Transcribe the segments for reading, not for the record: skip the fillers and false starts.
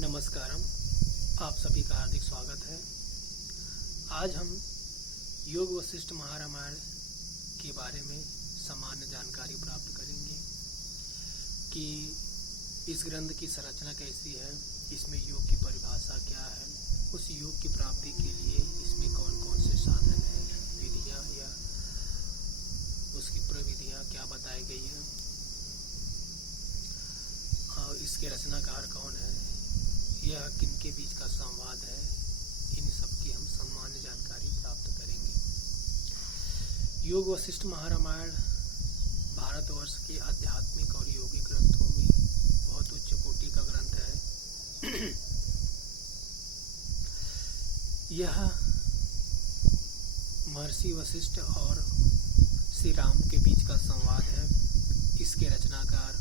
नमस्कारम, आप सभी का हार्दिक स्वागत है। आज हम योग वशिष्ठ महारामायण के बारे में सामान्य जानकारी प्राप्त करेंगे कि इस ग्रंथ की संरचना कैसी है, इसमें योग की परिभाषा क्या है, उस योग की प्राप्ति के लिए इसमें कौन कौन से साधन हैं, विधियाँ या उसकी प्रविधियाँ क्या बताई गई है, और इसके रचनाकार कौन है, यह किनके बीच का संवाद है, इन सब की हम सामान्य जानकारी प्राप्त करेंगे। योग वशिष्ठ महारामायण भारतवर्ष के आध्यात्मिक और योगिक ग्रंथों में बहुत उच्च कोटि का ग्रंथ है। यह महर्षि वशिष्ठ और श्री राम के बीच का संवाद है। इसके रचनाकार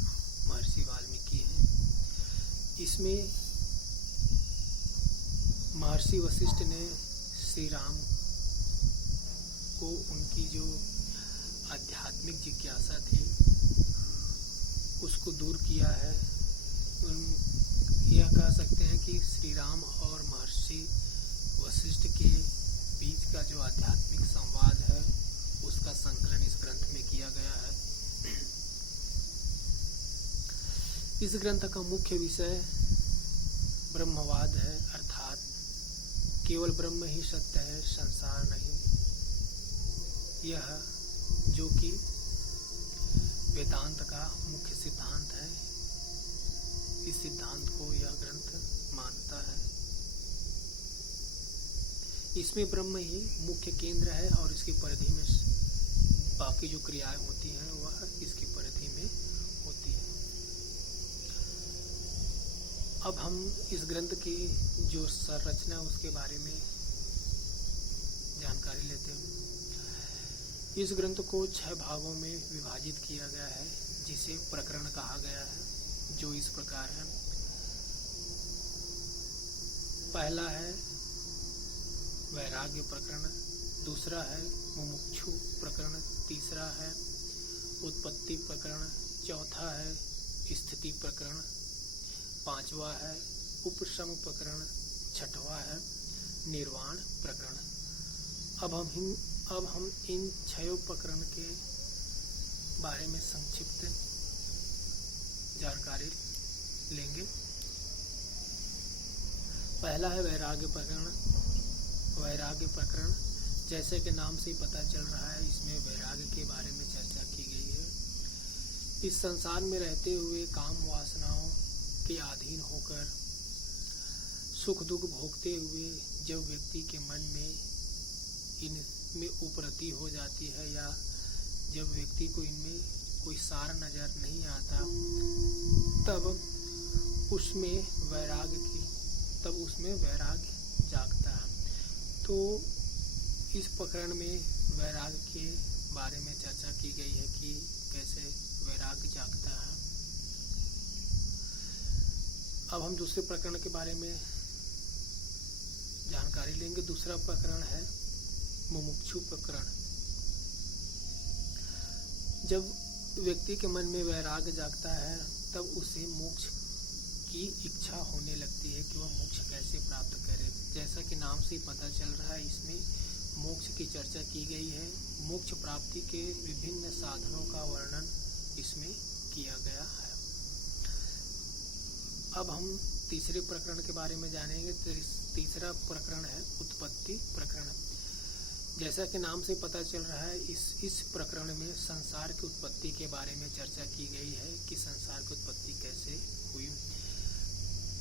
महर्षि वाल्मीकि हैं। इसमें महर्षि वशिष्ठ ने श्री राम को उनकी जो आध्यात्मिक जिज्ञासा थी उसको दूर किया है। यह कह सकते हैं कि श्री राम और महर्षि वशिष्ठ के बीच का जो आध्यात्मिक संवाद है उसका संकलन इस ग्रंथ में किया गया है। इस ग्रंथ का मुख्य विषय ब्रह्मवाद है, अर्थात केवल ब्रह्म ही सत्य है, संसार नहीं। यह जो कि वेदांत का मुख्य सिद्धांत है, इस सिद्धांत को यह ग्रंथ मानता है। इसमें ब्रह्म ही मुख्य केंद्र है और इसकी परिधि में बाकी जो क्रियाएं होती हैं वह इसकी परिधि में होती है। अब हम इस ग्रंथ की जो संरचना उसके बारे में जानकारी लेते हैं। इस ग्रंथ को 6 भागों में विभाजित किया गया है, जिसे प्रकरण कहा गया है, जो इस प्रकार है। पहला है वैराग्य प्रकरण, दूसरा है मुमुक्षु प्रकरण, तीसरा है उत्पत्ति प्रकरण, चौथा है स्थिति प्रकरण, पांचवा है उपशम प्रकरण, छठवां है निर्वाण प्रकरण। अब हम इन 6 प्रकरण के बारे में संक्षिप्त जानकारी लेंगे। पहला है वैराग्य प्रकरण। वैराग्य प्रकरण जैसे कि नाम से ही पता चल रहा है, इसमें वैराग्य के बारे में चर्चा की गई है। इस संसार में रहते हुए काम वासनाओं के अधीन होकर सुख दुख भोगते हुए जब व्यक्ति के मन में इनमें उपरति हो जाती है या जब व्यक्ति को इनमें कोई सार नजर नहीं आता, तब उसमें वैराग्य जागता है। तो इस प्रकरण में वैराग्य के बारे में चर्चा की गई है कि कैसे वैराग्य जागता है। अब हम दूसरे प्रकरण के बारे में जानकारी लेंगे। दूसरा प्रकरण है मुमुक्षु प्रकरण। जब व्यक्ति के मन में वैराग्य जागता है तब उसे मोक्ष की इच्छा होने लगती है कि वह मोक्ष कैसे प्राप्त करे। जैसा कि नाम से ही पता चल रहा है, इसमें मोक्ष की चर्चा की गई है। मोक्ष प्राप्ति के विभिन्न साधनों का वर्णन इसमें किया गया है। अब हम तीसरे प्रकरण के बारे में जानेंगे। तीसरा प्रकरण है उत्पत्ति प्रकरण। जैसा कि नाम से पता चल रहा है, इस प्रकरण में संसार की उत्पत्ति के बारे में चर्चा की गई है कि संसार की उत्पत्ति कैसे हुई।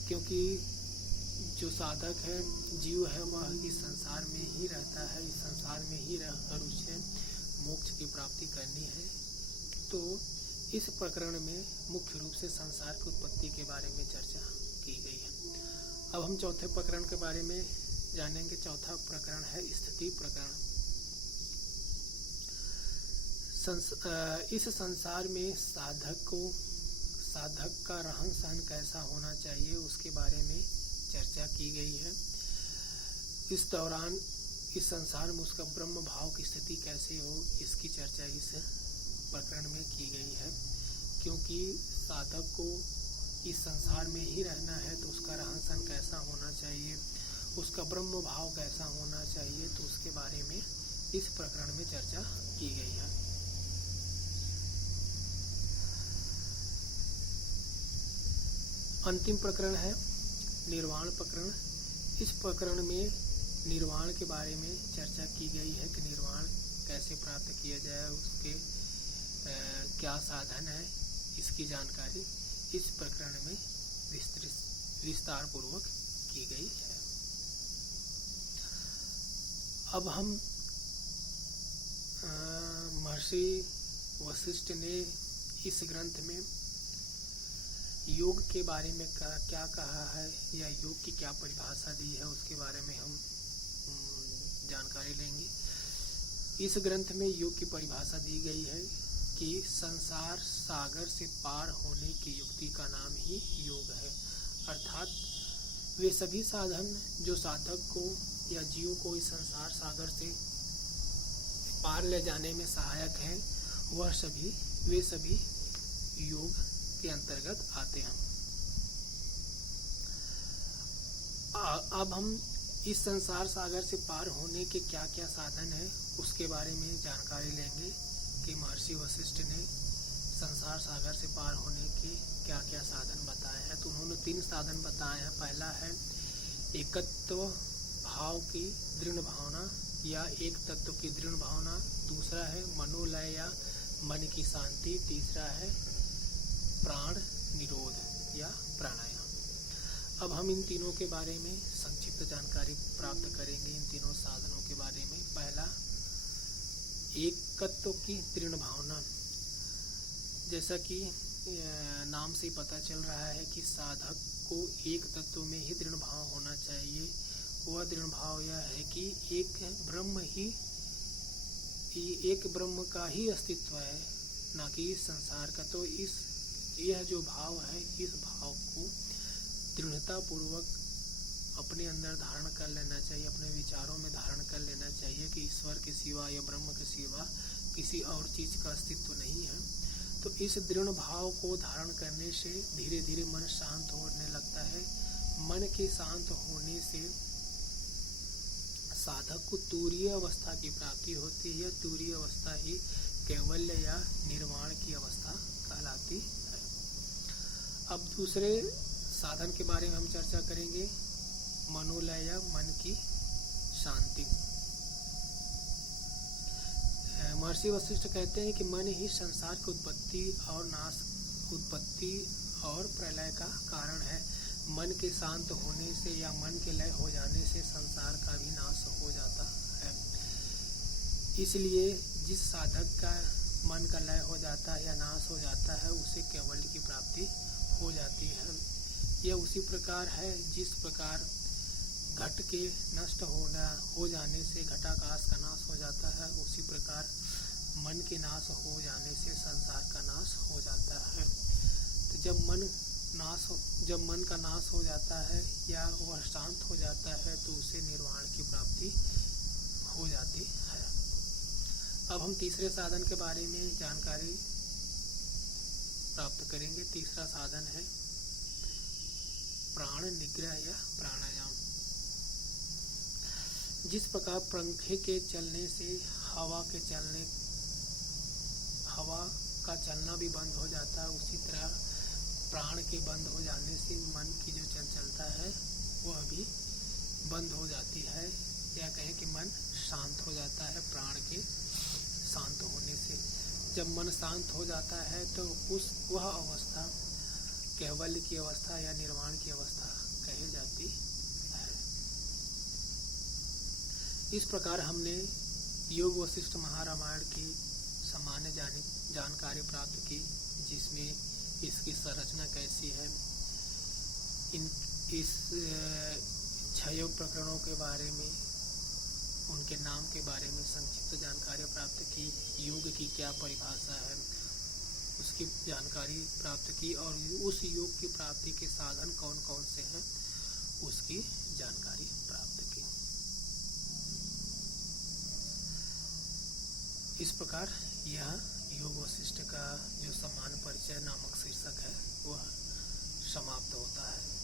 क्योंकि जो साधक है, जीव है, वह इस संसार में ही रहता है, इस संसार में ही रहकर उसे मोक्ष की प्राप्ति करनी है। तो इस प्रकरण में मुख्य रूप से संसार की उत्पत्ति के बारे में चर्चा की गई है। अब हम चौथे प्रकरण के बारे में जानेंगे। चौथा प्रकरण है स्थिति प्रकरण। इस संसार में साधक का रहन सहन कैसा होना चाहिए उसके बारे में चर्चा की गई है। इस दौरान इस संसार में उसका ब्रह्म भाव की स्थिति कैसे हो, इसकी चर्चा इस प्रकरण में की गई है। क्योंकि साधक को इस संसार में ही रहना है तो उसका रहन सहन कैसा होना चाहिए, उसका ब्रह्म भाव कैसा होना चाहिए, तो उसके बारे में इस प्रकरण में चर्चा की गई है। अंतिम प्रकरण है निर्वाण प्रकरण। इस प्रकरण में निर्वाण के बारे में चर्चा की गई है कि निर्वाण कैसे प्राप्त किया जाए, उसके क्या साधन है, इसकी जानकारी इस प्रकरण में विस्तार पूर्वक की गई है। अब हम महर्षि वशिष्ठ ने इस ग्रंथ में योग के बारे में क्या कहा है या योग की क्या परिभाषा दी है, उसके बारे में हम जानकारी लेंगे। इस ग्रंथ में योग की परिभाषा दी गई है कि संसार सागर से पार होने की युक्ति का नाम ही योग है, अर्थात वे सभी साधन जो साधक को या जीव को इस संसार सागर से पार ले जाने में सहायक हैं, वे सभी योग के अंतर्गत आते हैं। अब हम इस संसार सागर से पार होने के क्या क्या साधन हैं उसके बारे में जानकारी लेंगे कि महर्षि वशिष्ठ ने संसार सागर से पार होने के क्या क्या साधन बताए हैं। तो उन्होंने 3 साधन बताए हैं। पहला है एकत्व भाव की दृढ़ भावना या एक तत्व की दृढ़ भावना, दूसरा है मनोलय या मन की शांति, तीसरा है प्राण निरोध या प्राणायाम। अब हम इन तीनों के बारे में संक्षिप्त जानकारी प्राप्त करेंगे, इन तीनों साधनों के बारे में। पहला एकत्व की दृढ़ भावना। जैसा कि नाम से पता चल रहा है कि साधक को एक तत्व में ही दृढ़ भाव होना चाहिए। वह दृढ़ भाव यह है कि एक ब्रह्म का ही अस्तित्व है, ना कि इस संसार का। तो यह जो भाव है, इस भाव को दृढ़ता पूर्वक अपने अंदर धारण कर लेना चाहिए, अपने विचारों में धारण कर लेना चाहिए कि ईश्वर के सिवा या ब्रह्म के सिवा किसी और चीज का अस्तित्व नहीं है। तो इस दृढ़ भाव को धारण करने से धीरे धीरे मन शांत होने लगता है। मन के शांत होने से साधक को तुरीय अवस्था की प्राप्ति होती है। तुरीय अवस्था ही कैवल्य या निर्वाण की अवस्था कहलाती है। अब दूसरे साधन के बारे में हम चर्चा करेंगे, मनोलय या मन की शांति। महर्षि वशिष्ठ कहते हैं कि मन ही संसार की उत्पत्ति और प्रलय का कारण है। मन के शांत होने से या मन के लय हो जाने से संसार का भी नाश हो जाता है। इसलिए जिस साधक का मन का लय हो जाता है या नाश हो जाता है, उसे कैवल्य की प्राप्ति हो जाती है। यह उसी प्रकार है जिस प्रकार घट के नष्ट हो जाने से घटाकाश का नाश हो जाता है, उसी प्रकार मन के नाश हो जाने से संसार का नाश हो जाता है। तो जब मन का नाश हो जाता है या वह शांत हो जाता है तो उसे निर्वाण की प्राप्ति हो जाती है। अब हम तीसरे साधन के बारे में जानकारी प्राप्त करेंगे। तीसरा साधन है प्राण निग्रह या प्राणायाम। जिस प्रकार पंखे के चलने से हवा का चलना भी बंद हो जाता है, उसी तरह प्राण के बंद हो जाने से मन की जो चंचलता है वह भी बंद हो जाती है, या कहें कि मन शांत हो जाता है प्राण के शांत होने से। जब मन शांत हो जाता है तो वह अवस्था कैवल्य की अवस्था या निर्वाण की अवस्था कही जाती है। इस प्रकार हमने योग वशिष्ठ महारामायण की सामान्य जानकारी प्राप्त की, जिसमें इसकी संरचना कैसी है, इस 6 योग प्रकरणों के बारे में, उनके नाम के बारे में संक्षिप्त जानकारी प्राप्त की, योग की क्या परिभाषा है उसकी जानकारी प्राप्त की, और उस योग की प्राप्ति के साधन कौन कौन से हैं उसकी जानकारी प्राप्त की। इस प्रकार यह योग वशिष्ठ का जो सामान्य परिचय नामक शीर्षक है वह समाप्त होता है।